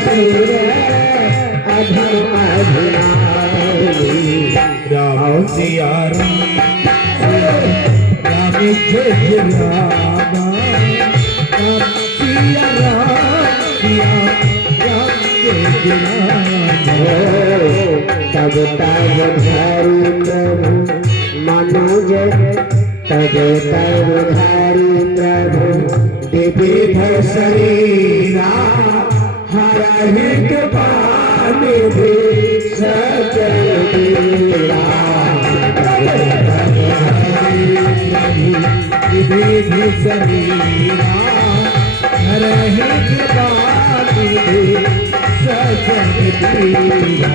असुर अधम अभिमानी। राम सिया राम जय जय राम सिया राम जय जय राम। तब तब धारी प्रभु मनोज तब तब धारी प्रभु विविध शरीरा हरहि कृपा निधि सचल लीला। विविध शरीरा हरहि कृपा निधि सचल लीला।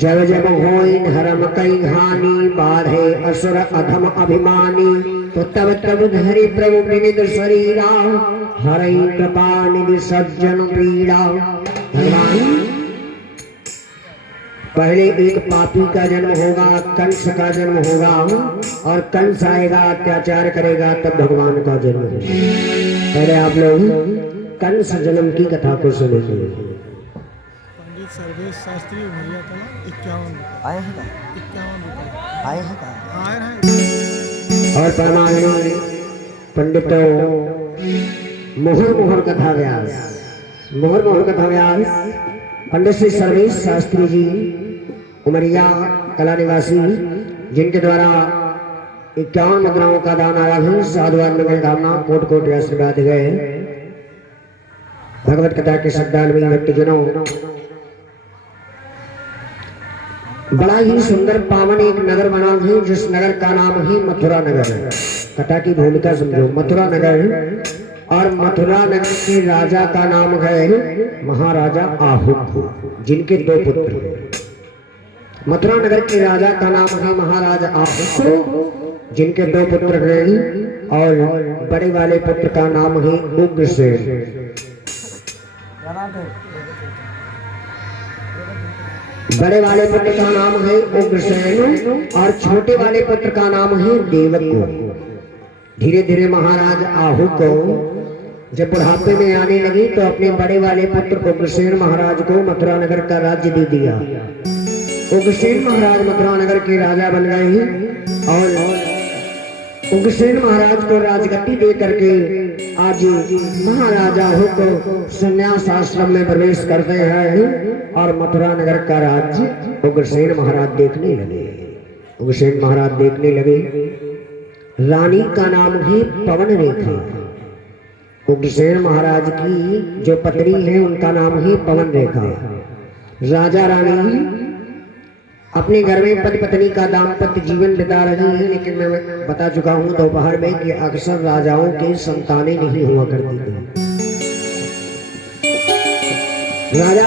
जब जब होई धर्म कई हानि बाढ़े असुर अधम अभिमानी। तो तब तब धरि प्रभु विनिध शरीरा हरई कृपा निधि सज्जन पीड़ा। भगवान पहले एक पापी का जन्म होगा, कंस का जन्म होगा, और कंस आएगा अत्याचार करेगा तब भगवान का जन्म होगा। पहले आप लोग कंस जन्म की कथा को सुनेंगे। पंडित सर्वेश शास्त्री भैया का 51 आए हैं का 51 रुपए आए हैं का आए हैं। और परमानंद पंडित मोहर मोहर कथा व्यास, मोहर मोहर कथा व्यास पंडित श्री सर्वेश शास्त्री जी उमरिया कला निवासी, जिनके द्वारा 51 मुद्राओं का दान आया है। साधुवाद मंगल कामना कोट कोट आशीर्वाद गए। भगवत कथा के श्रद्धालु भक्तजनों, बड़ा ही सुंदर पावन एक नगर बना है, जिस नगर का नाम है मथुरा नगर। कथा की भूमिका समझो, मथुरा नगर। और मथुरा नगर के राजा का नाम है महाराजा आहुक, जिनके 2 पुत्र। मथुरा नगर के राजा का नाम है महाराजा आहुक, जिनके 2 पुत्र हैं, और बड़े वाले पुत्र का नाम है उग्रसेन। बड़े वाले पुत्र का नाम है उग्रसेन और छोटे वाले पुत्र का नाम है देवक। धीरे धीरे महाराज आहू को जब बुढ़ापे में आने लगी तो अपने बड़े वाले पुत्र उग्रसेन महाराज को मथुरा नगर का राज्य दे दिया। उग्रसेन महाराज मथुरा नगर के राजा बन गए और उग्रसेन महाराज को राजगद्दी दे करके आज महाराजा को संन्यास आश्रम में प्रवेश करते हैं और मथुरा नगर का राज्य उग्रसेन महाराज देखने लगे। उग्रसेन महाराज देखने लगे। रानी का नाम है पवन रेखा। उग्रसेन महाराज की जो पत्नी है उनका नाम है पवन रेखा। राजा रानी अपने घर में पति पत्नी का दाम्पत्य जीवन बिता रही है, लेकिन मैं बता चुका हूं दोपहर में कि अक्सर राजाओं के संतानें नहीं हुआ करती थी। राजा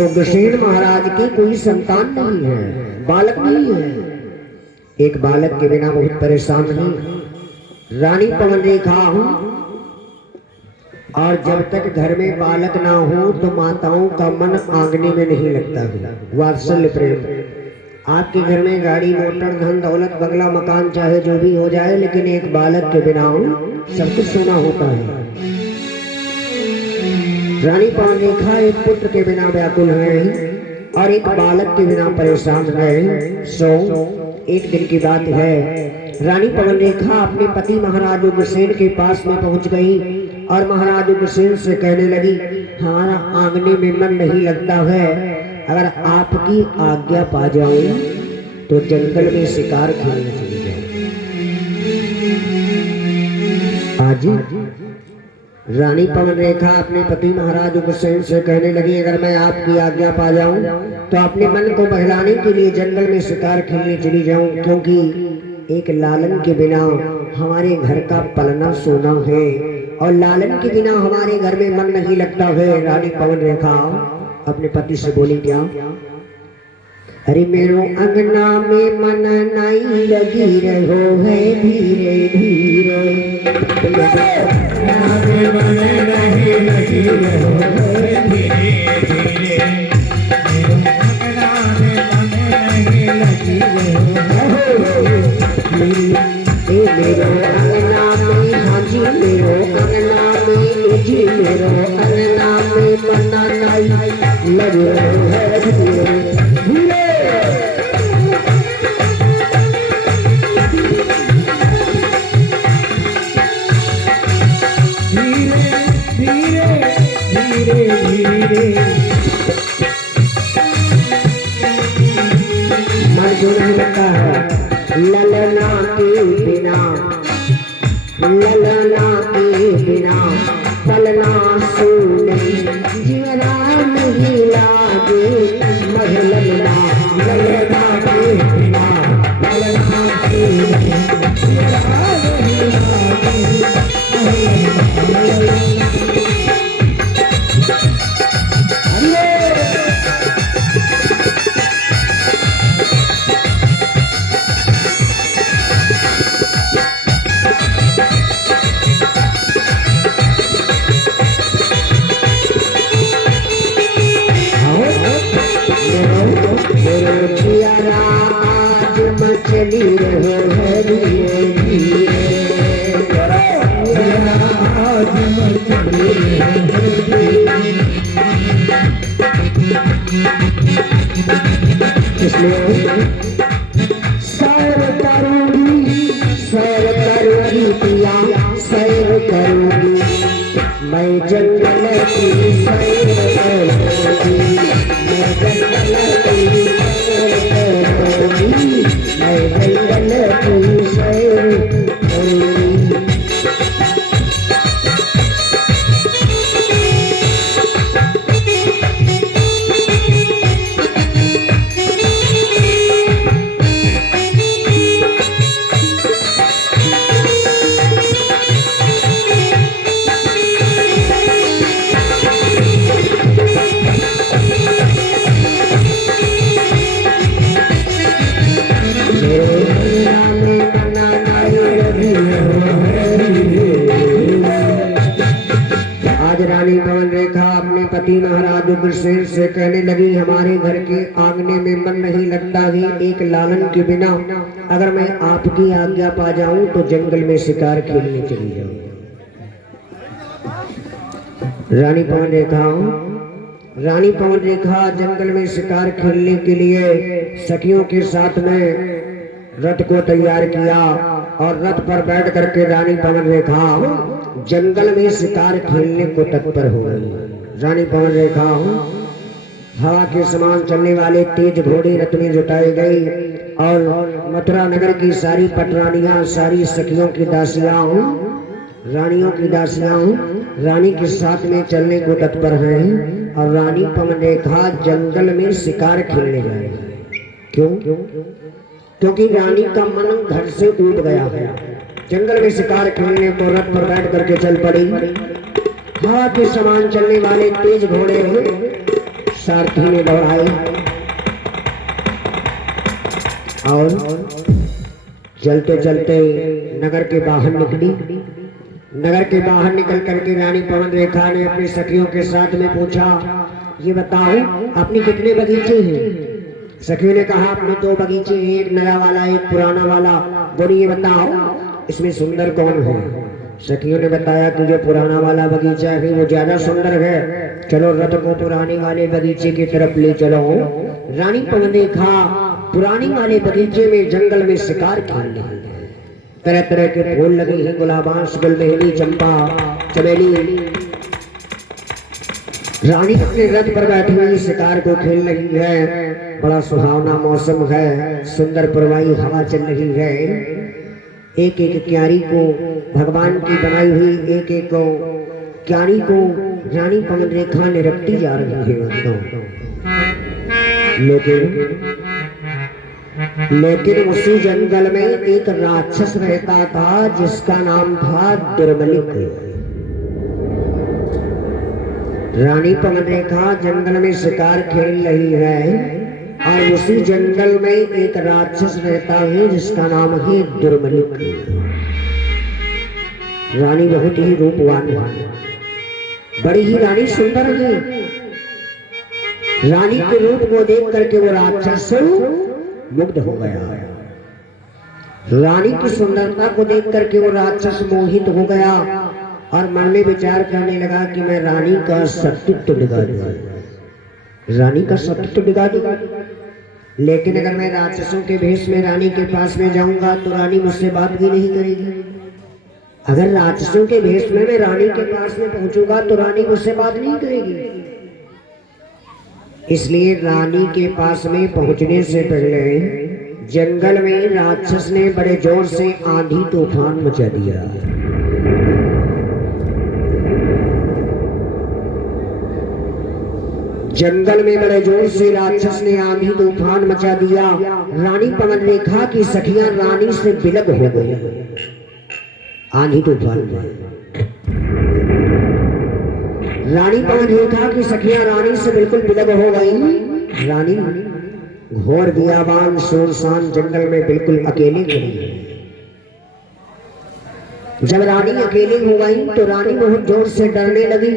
उग्रसेन महाराज की कोई संतान नहीं है, बालक नहीं है। एक बालक के बिना बहुत परेशान है। रानी पवन रेखा हूं और जब तक घर में बालक ना हो तो माताओं का मन आंगने में नहीं लगता है। वात्सल्य प्रेम। आपके घर में गाड़ी मोटर धन दौलत बंगला मकान चाहे जो भी हो जाए, लेकिन एक बालक के बिना सब कुछ सोना होता है। रानी पवन रेखा एक पुत्र के बिना व्याकुल है और एक बालक के बिना परेशान है। सो एक दिन की बात है, रानी पवन रेखा अपने पति महाराज उग्रसेन के पास में पहुंच गई और महाराज उग्रसेन से कहने लगी, हमारा आंगने में मन नहीं लगता है, अगर आपकी आज्ञा पा जाऊं तो जंगल में शिकार खेलने चली जाऊं। आज रानी पवन रेखा अपने पति महाराज उग्रसेन से कहने लगी, अगर मैं आपकी आज्ञा पा जाऊं तो अपने मन को बहलाने के लिए जंगल में शिकार खेलने चली जाऊं, क्योंकि एक लालन के बिना हमारे घर का पलना सोना है और लालन के बिना हमारे घर में मन नहीं लगता है। रानी पवन रेखा अपने पति से बोली, क्या अरे मेरो अंगना में मन नाई लगी रहो है धीरे धीरे अंगना में मन नहीं लगी रहो है धीरे धीरे अंगना में मन नहीं लगी रहो मेरो अंगना में हाँ जी मेरो अंगना में जी मेरो अंगना में मन नाई लगी रहो है धीरे धीरे नहीं लगता है ललना के बिना पलना सोने जीरा नहीं लागे मगलना ललना के बिना पलना सोने जीरा नहीं लागे चली रहो है धीरे इसलिए सैर करूंगी पिया सैर करूंगी मैं जंगल की सैर करूंगी मैं जंगल की सैर करूंगी मैं जंगल की सैर करूंगी रानी पवन रेखा अपने पति महाराज उग्रसेन से कहने लगी हमारे घर के आंगने में मन नहीं लगता ही एक लालन के बिना अगर मैं आपकी आज्ञा पा जाऊं तो जंगल में शिकार खेलने चली जाऊं। रानी पवन रेखा जंगल में शिकार खेलने के लिए सखियों के साथ में रथ को तैयार किया और रथ पर बैठ करके रानी पवन रेखा जंगल में शिकार खेलने को तत्पर हो गई। रानी पवन रेखा हवा के समान चलने वाले तेज घोड़े रथ में जुटाई गई और मथुरा नगर की सारी पटरानियां सारी सखियों की दासियां रानियों की दासियां रानी के साथ में चलने को तत्पर हैं और रानी पवन रेखा जंगल में शिकार खेलने जाएगी। क्यों? क्योंकि रानी का मन घर से उठ गया है। जंगल में शिकार खेलने को रथ पर बैठ करके चल पड़ी। हवा के समान चलने वाले तेज घोड़े सारथी ने दौड़ाए और चलते चलते नगर के बाहर निकली। नगर के बाहर निकल करके रानी पवन रेखा ने अपनी सखियों के साथ में पूछा, ये बताओ अपने कितने बगीचे हैं? सखियों ने कहा अपने 2 बगीचे हैं, एक नया वाला एक पुराना वाला। बोली ये बताओ इसमें सुंदर कौन है? सखियों ने बताया कि जो पुराना वाला बगीचा है वो ज्यादा सुंदर है, चलो रथ को पुराने वाले बगीचे की तरफ ले चलो। रानी पवन रेखा पुराने वाले बगीचे में जंगल में शिकार खेलने लगी। तरह तरह के फूल लगे हैं, गुलाबांश, गुलमेहली, चंपा, चमेली। रानी अपने रथ पर बैठी हुई शिकार को खेल रही है। बड़ा सुहावना मौसम है, सुंदर पुरवाई हवा चल रही है। एक एक क्यारी को भगवान की बनाई हुई एक एक को क्यारी को रानी पवन रेखा ने रखती जा रही है। लेकिन उसी जंगल में एक राक्षस रहता था जिसका नाम था दुर्मलिक। रानी पवन रेखा जंगल में शिकार खेल रही है और उसी जंगल में एक राक्षस रहता है जिसका नाम है दुर्मलिक। रानी बहुत ही रूपवान है, बड़ी ही रानी सुंदर है। रानी के रूप को देख करके वो राक्षस मुग्ध हो गया। रानी की सुंदरता को देख करके वो राक्षस मोहित हो गया और मन में विचार करने लगा कि मैं रानी का सत्युत्व दिखा दूं, रानी का सत्युत्व दिखा दूं। लेकिन अगर मैं राक्षसों के भेष में रानी के पास में जाऊंगा तो रानी मुझसे बात भी नहीं करेगी। अगर राक्षसों के भेष में मैं रानी के पास में पहुंचूंगा तो रानी मुझसे बात नहीं करेगी। इसलिए रानी के पास में पहुंचने से पहले जंगल में राक्षस ने बड़े जोर से आंधी तूफान मचा दिया। जंगल में बड़े जोर से राक्षस ने आंधी तूफान मचा दिया। रानी पवन रेखा की सखियां रानी से विलग हो गई आंधी तूफान में। रानी पवन रेखा की सखियां रानी से बिल्कुल विलग हो गई। रानी घोर बियाबान सुनसान जंगल में बिल्कुल अकेली खड़ी है। जब रानी अकेली हो गई तो रानी बहुत जोर से डरने लगी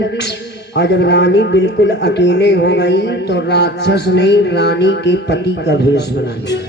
और जब रानी बिल्कुल अकेले हो गई तो राक्षस ने रानी के पति का भेष बना लिया।